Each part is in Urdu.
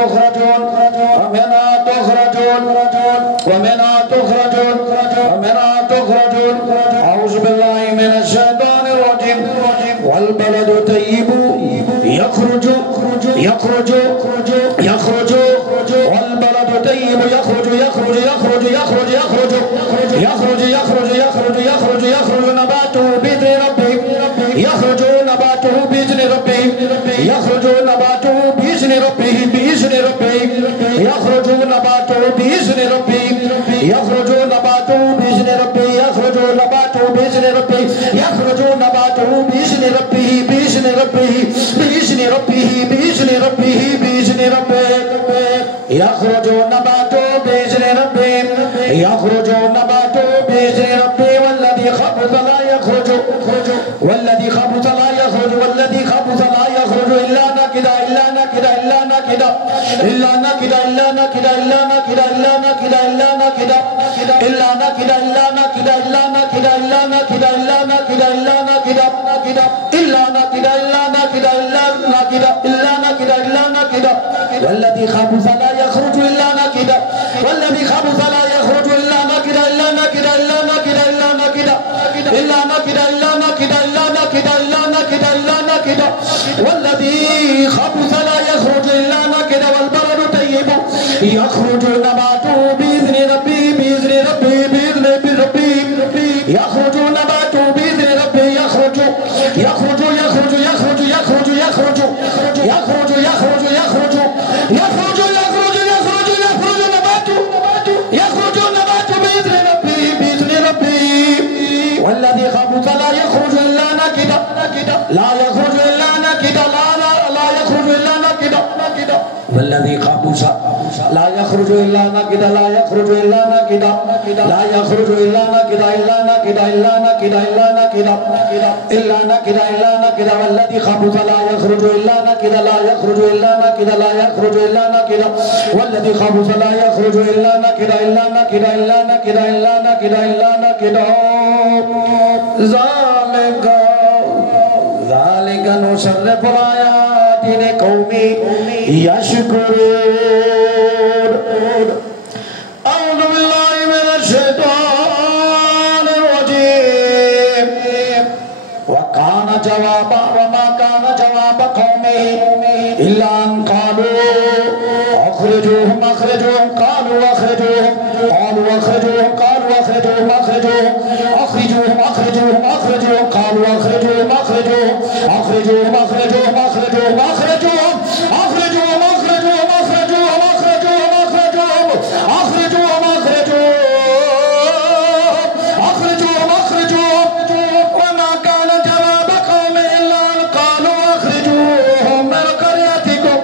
تخرجون ومنها تخرجون ومنها تخرجون ومنها تخرجون. أعوذ بالله من الشيطان الرجيم. والبلد الطيب يخرج يخرج يخرج والبلد الطيب يخرج يخرج يخرج يخرج يخرج يخرج يخرج يخرج يخرج يخرج نباته بإذن ربه يخرج نباته بإذن ربه يخرج نباته بإذن ربه بإذن ربه يخرج نباته بإذن ربه يخرج نباته بإذن ربه يخرج نباته بإذن ربه يخرج نباته بإذن ربه بإذن ربه بإذن ربه بإذن ربه بإذن ربه يخرج نباته بإذن ربه يخرج نباته بإذن ربه والذي خبث لا يخرج والذي خبث لا يخرج والذي خبث لا يخرج إلا نكدا إلا نكدا إلا نكدا إلا نكدا إلا نكدا إلا نكدا إلا نكدا إلا نكدا إلا نكدا إلا نكدا إلا نكدا إلا نكدا إلا نكدا إلا نكدا إلا نكدا إلا نكدا إلا نكدا إلا نكدا إلا نكدا والذي خبث لا يخرج إلا نكدا والذي خبث لا يخرج إلا نكدا إلا نكدا إلا نكدا إلا نكدا إلا نكدا إلا نكدا إلا نكدا إلا نكدا إلا نكدا والذي خبث لا يخرج إلا نكدا والبلد طيب يخرج نباته بإذن ربه بإذن ربه بإذن ربه يخرج نباته بإذن ربه يخرج يخرج يخرج يخرج يخرج يخرج يخرج يخرج يخرج يخرج يخرج يخرج يخرج نباته يخرج نباته بإذن ربه بإذن ربه والذي خبث لا يخرج إلا نكدا لا يخرج إلا نكدا لا يخرج إلا نكدا والذي خبث لا يخرج إلا نكدا لا يخرج إلا نكدا لا يخرج إلا نكدا إلا نكدا إلا نكدا إلا نكدا إلا نكدا إلا نكدا والذي خبث لا يخرج إلا نكدا لا يخرج إلا نكدا لا يخرج إلا نكدا والذي خبث لا يخرج إلا نكدا إلا نكدا إلا نكدا إلا نكدا إلا نكدا ذلك نصرف الآيات لقوم يشكرون. أعوذ بالله من الشيطان الرجيم. وكان جوابا وما كان جواب قومه إلا أن قالوا أخرجوهم أخرجوهم قالوا أخرجوهم قالوا أخرجوهم قالوا أخرجوهم أخرجوهم أخرجوهم أخرجوهم أخرجوهم قالوا أخرجوهم أخرجوهم أخرجوهم أخرجوهم أخرجوهم أخرجوهم أخرجوهم أخرجوهم أخرجوهم أخرجوهم أخرجوهم أخرجوهم أخرجوهم وما كان جواب قوم إلا أن قالوا أخرجوهم من قريتكم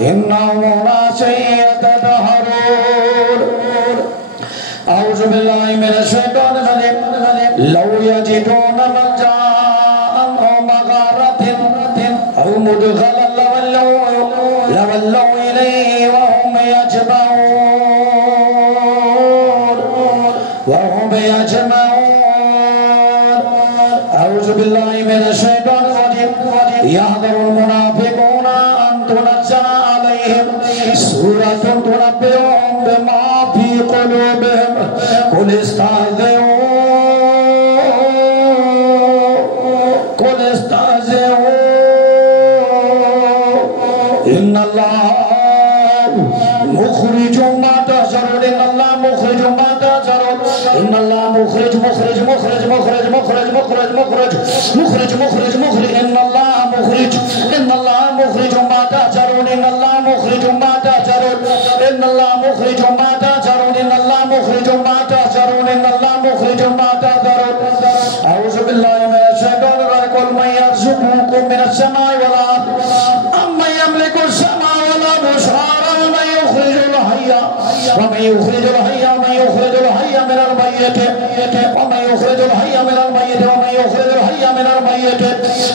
إنهم أناس يتطهرون. أعوذ بالله من الشيطان الرجيم. لو يجدون ملجأ أو مغارة أو مدخلا لولوا إليه وهم يجمعون. أعوذ بالله من الشيطان الرجيم. يحذر المنافقون أن تنزل عليهم سورة تنبئهم بما في قلوبهم قل استهزئوا إن الله مخرج ما تحذرون إن الله مخرج ما تحذرون إن الله مخرج مخرج مخرج مخرج مخرج مخرج مخرج مخرج مخرج مخرج إن الله مخرج إن الله مخرج ما تحذرون إن الله مخرج ما تحذرون إن الله مخرج ما تحذرون إن الله مخرج ما تحذرون إن الله مخرج ما تحذرون. أعوذ بالله من الشيطان الرجيم. قل من يرزقكم من السماء والأرض أمن يملك السماء والأبصار ومن يخرج الحي ومن يخرج الحي ومن يخرج الحي من الميت ومن يخرج الحي من الميت ومن يخرج الحي من الميت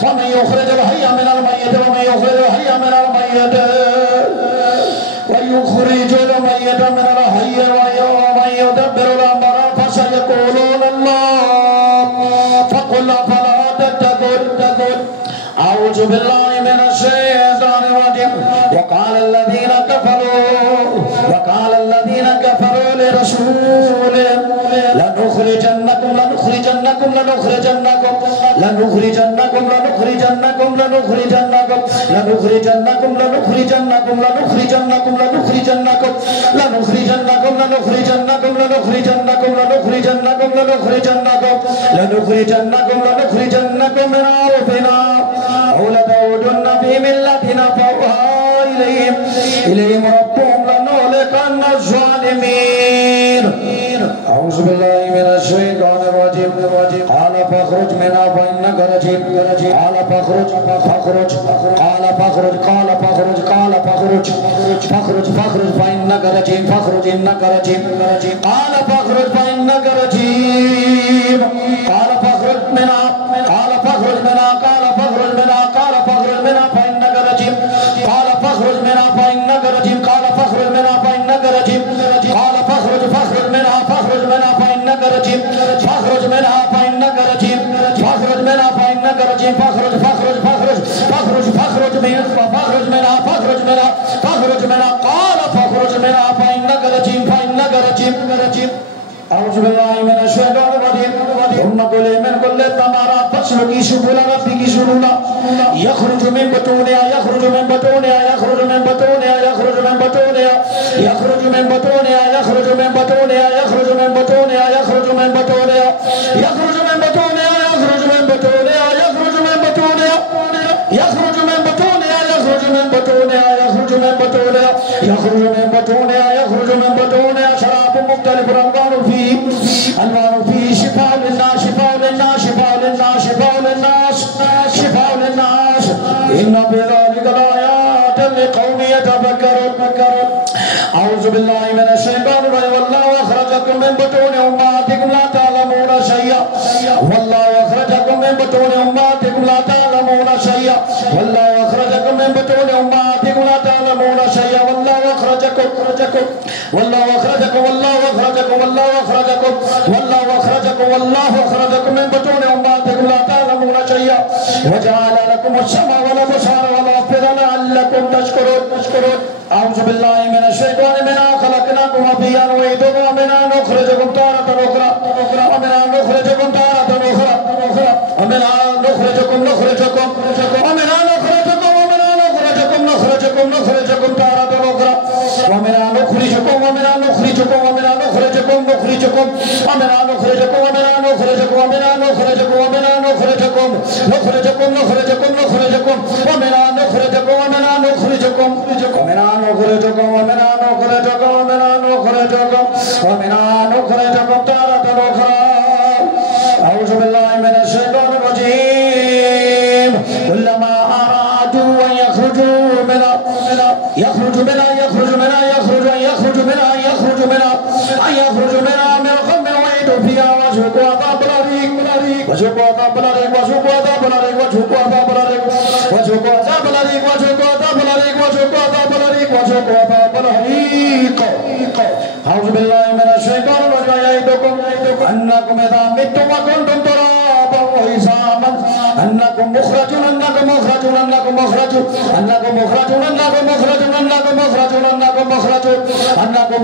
ومن يخرج الحي من الميت ومن يخرج الحي من الميت ويخرج الميت من الحي ومن يدبر الأمر فسيقولون الله فقل فلا تتقون. أعوذ بالله من الشيطان الرجيم. وقال الذين كفروا لنخرجنكم لنخرجنكم لنخرجنكم لنخرجنكم لنخرجنكم لنخرجنكم لنخرجنكم لنخرجنكم لنخرجنكم لنخرجنكم لنخرجنكم لنخرجنكم لنخرجنكم لنخرجنكم لنخرجنكم لنخرجنكم من أرضنا أو لتعودن في ملتنا فأوحى إليهم ربهم لنهلكن الظالمين. أعوذ بالله من الشيطان الرجيم. قال فاخرج منها فإنك رجيم. قال فاخرج قال فاخرج قال فاخرج قال فاخرج فإنك رجيم فاخرج إنك رجيم. قال فاخرج فإنك رجيم. قال فاخرج منها قال فاخرج منها قال فاخرج منها قال فاخرج منها فإنك رجيم. قال فاخرج منها فإنك رجيم. قال فاخرج منها فإنك رجيم. قال فاخرج منها فاخرج منها فإنك رجيم. فاخرج منها فإنك رجيم. فاخرج منها فإنك رجيم. فاخرج فاخرج فاخرج فاخرج فاخرج منها فاخرج منها فاخرج منها فاخرج منها. قال فاخرج منها فإنك رجيم فإنك رجيم. أعوذ بالله من الشيطان الرجيم. ثم كلي من كل الثمرات فاسلكي سبل ربك ذللا يخرج من بطونها يخرج من بطونها يخرج من بطونها يخرج من بطونها يخرج من بطونها يخرج من بطونها يخرج من بطونها يخرج من بطونها يخرج من بطونها يخرج من بطونها يخرج من بطونها يخرج من بطونها يخرج من بطونها يخرج من بطونها يخرج من بطونها يخرج من بطونها شراب مختلف ألوان فيه شفاء للناس شفاء للناس شفاء للناس شفاء للناس شفاء للناس إن في ذلك لآيات لقوم يتفكرون. أعوذ بالله من الشيطان الرجيم. والله أخرجكم من بطون أمهاتكم لا تعلمون شيئا والله أخرجكم من بطون أمهاتكم لا تعلمون شيئا والله أخرجكم من بطون أمهاتكم لا تعلمون شيئا والله أخرجكم والله أخرجكم والله أخرجكم والله أخرجكم والله أخرجكم والله أخرجكم من بطون أمهاتكم لا تعلمون شيئا وجعل لكم السمع والأبصار والأفئدة لعلكم تشكرون. أعوذ بالله من الشيطان. منها خلقناكم وفيها نعيدكم ومنها نخرجكم تارة أخرى ومنها نخرجكم تارة أخرى ومنها نخرجكم ومنها نخرجكم تارة أخرى ومنها نخرجكم ومنها نخرجكم ومنها نخرجكم ومنها نخرجكم ومنها نخرجكم ومنها نخرجكم ومنها نخرجكم ومنها نخرجكم ومنها نخرجكم ومنها نخرجكم ومنها نخرجكم ومنها نخرجكم ومنها نخرجكم تارة أخرى. أعوذ بالله من الشيطان الرجيم. كلما أرادوا أن يخرجوا منها يخرج منها من الغم ويعيدوا فيها وذوقوا عذاب الحريق وذوقوا عذاب الحريق وذوقوا عذاب الحريق وذوقوا عذاب الحريق وذوقوا عذاب الحريق وذوقوا عذاب الحريق وذوقوا عذاب الحريق وذوقوا عذاب الحريق. أعوذ بالله من الشيطان الرجيم. يعظكم أنكم إذا متم وكنتم ترابا وعظاما أنكم مخرجون أنكم مخرجون أنكم مخرجون أنكم مخرجون أنكم مخرجون أنكم مخرجون أنكم مخرجون أنكم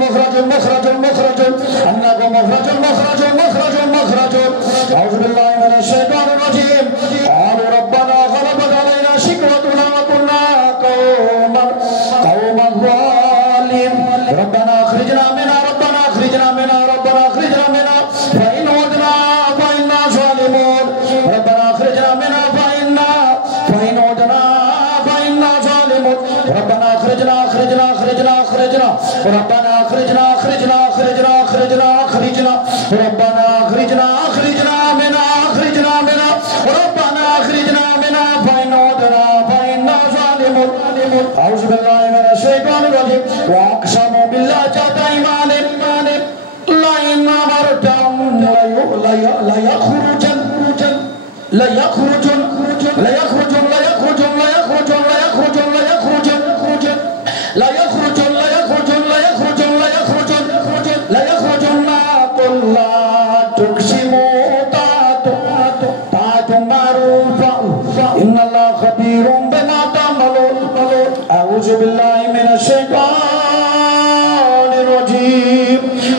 مخرجون أنكم مخرجون أنكم مخرجون مخرجون أنكم مخرجون. أعوذ بالله من الشيطان الرجيم. قالوا ربنا غلبت علينا شقوتنا وكنا قوما ضالين ربنا أخرجنا منها فإن عدنا فإنا ظالمون ربنا أخرجنا منها فإن عدنا فإنا ظالمون ربنا أخرجنا ربنا أخرجنا ربنا أخرجنا منها فإن عدنا فإنا ظالمون. أعوذ بالله من الشيطان الرجيم. وأقسموا بالله جهد أيمانهم لئن أمرتهم ليخرجن قل لا تقسموا طاعة معروفة إن الله خبير بما تعملون. أعوذ بالله من الشيطان الرجيم.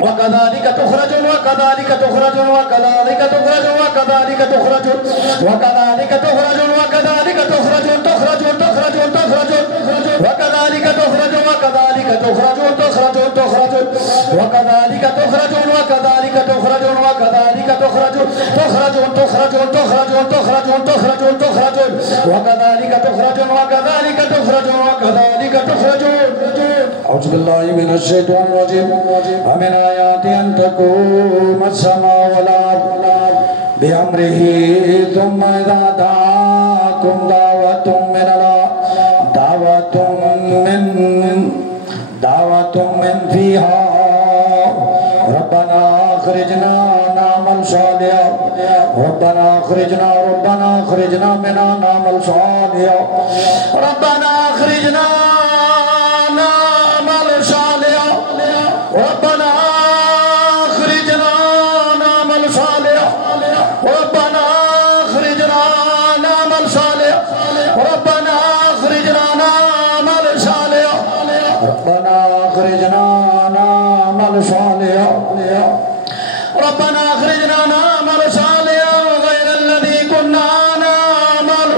وكذلك تخرجون وكذلك تخرجون وكذلك تخرجون وكذلك تخرجون وكذلك تخرجون وكذلك تخرجون تخرجون تخرجون تخرجون وكذلك تخرجون وكذلك تخرجون تخرجون تخرجون وكذلك تخرجون وكذلك تخرجون وكذلك تخرجون تخرجون تخرجون تخرجون تخرجون تخرجون تخرجون وكذلك تخرجون وكذلك تخرجون وكذلك تخرجون. أعوذ بالله من الشيطان الرجيم. ومن آياته أن تقوم السماء والأرض بأمره ثم إذا دعاكم دعوة من فيها ربنا أخرجنا نعمل صالحا ربنا أخرجنا منها نعمل صالحا ربنا أخرجنا نعمل صالحا ربنا أخرجنا نعمل صالحا ربنا أخرجنا نعمل صالحا ربنا أخرجنا نعمل صالحا ربنا أخرجنا نعمل صالحا ربنا أخرجنا نعمل صالحا غير الذي كنا نعمل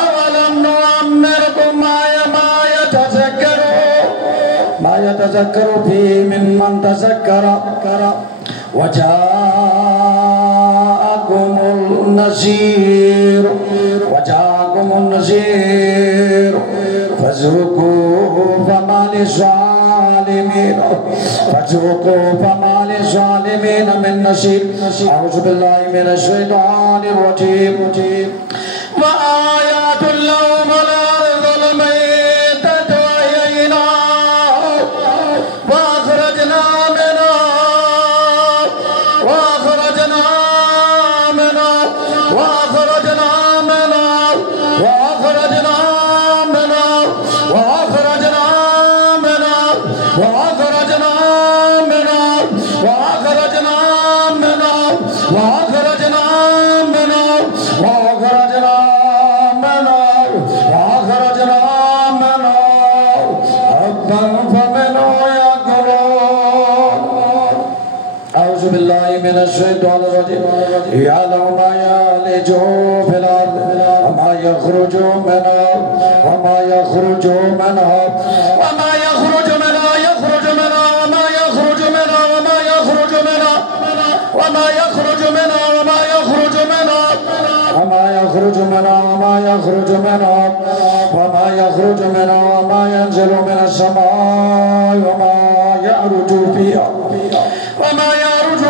أولم نعمركم ما يتذكر فيه ممن تذكر وجاءكم النذير فذوقوا فما للظالمين من نصير. أعوذ بالله من الشيطان الرجيم. وآيات لهم الأرض الميتة وأحييناها وأخرجنا منها من الشيطان الرجيم. يعلم ما يلج في الأرض وما يخرج منها وما يخرج منها وما يخرج منها يخرج منها وما يخرج منها وما يخرج منها وما يخرج منها وما يخرج منها وما يخرج منها وما يخرج منها وما يخرج منها وما ينزل من السماء وما يعرج فيها وما يعرج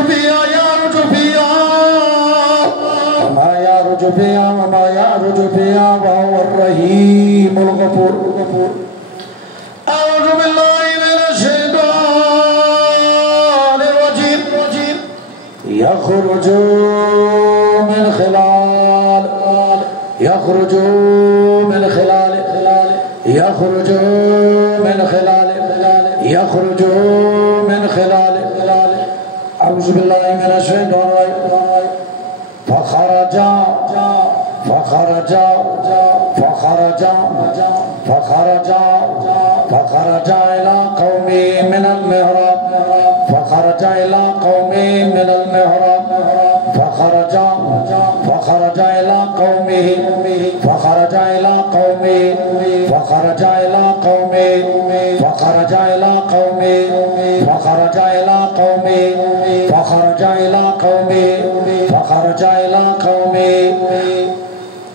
فيها وما يعرج فيها وهو الرحيم الغفور. أعوذ بالله من الشيطان الرجيم. يخرج من خلال يخرج من خلال يخرج من خلال يخرج من خلال. أعوذ بالله من الشيطان الرجيم. فخرج فخرج فخرج فخرج فخرج إلى قومه من المهراب فخرج إلى قومه من المهراب فخرج إلى قومه فخرج إلى قومه فخرج إلى قومه فخرج إلى قومه فخرج إلى قومه فخرج إلى قومه فخرج إلى قومه